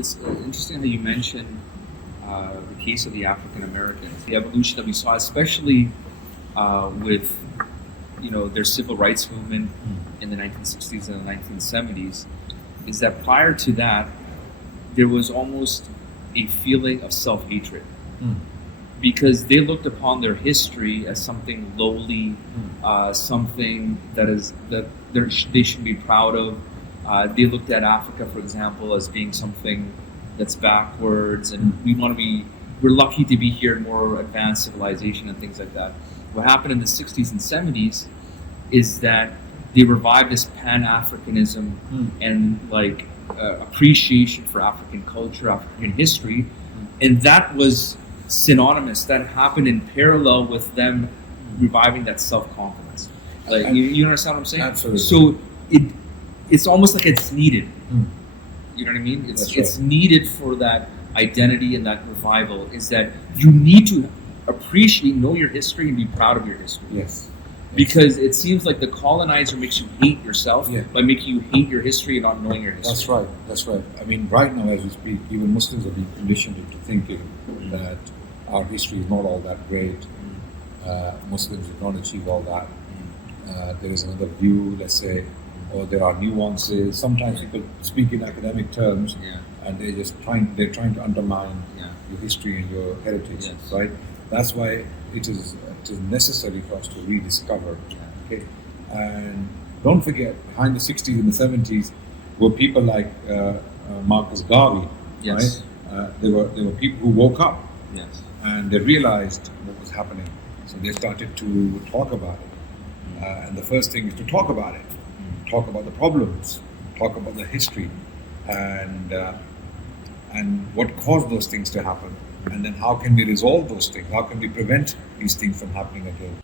it's interesting how you mentioned the case of the African Americans, the evolution that we saw, especially with their civil rights movement in the 1960s and the 1970s, is that prior to that, there was almost a feeling of self-hatred. Because they looked upon their history as something lowly, something that they should be proud of. They looked at Africa, for example, as being something that's backwards, and we're lucky to be here in more advanced civilization and things like that. What happened in the 60s and 70s is that they revived this Pan-Africanism and appreciation for African culture, African history, and that was synonymous. That happened in parallel with them reviving that self-confidence. You understand what I'm saying? Absolutely. So it's almost like it's needed. You know what I mean? It's needed for that identity and that revival. Is that you need to appreciate, know your history, and be proud of your history. Yes. Because it seems like the colonizer makes you hate yourself by making you hate your history and not knowing your history. That's right. I mean, right now as we speak, even Muslims are being conditioned into thinking that our history is not all that great. Muslims did not achieve all that. There is another view, let's say, or there are nuances. Sometimes people speak in academic terms, and they're trying to undermine your history and your heritage, right? That's why it is necessary for us to rediscover. Okay, and don't forget, behind the 60s and the 70s were people like Marcus Garvey, right? There were people who woke up, and they realized what was happening, so they started to talk about it. And the first thing is to talk about it, talk about the problems, talk about the history, and what caused those things to happen, and then how can we resolve those things? How can we prevent these things from happening again?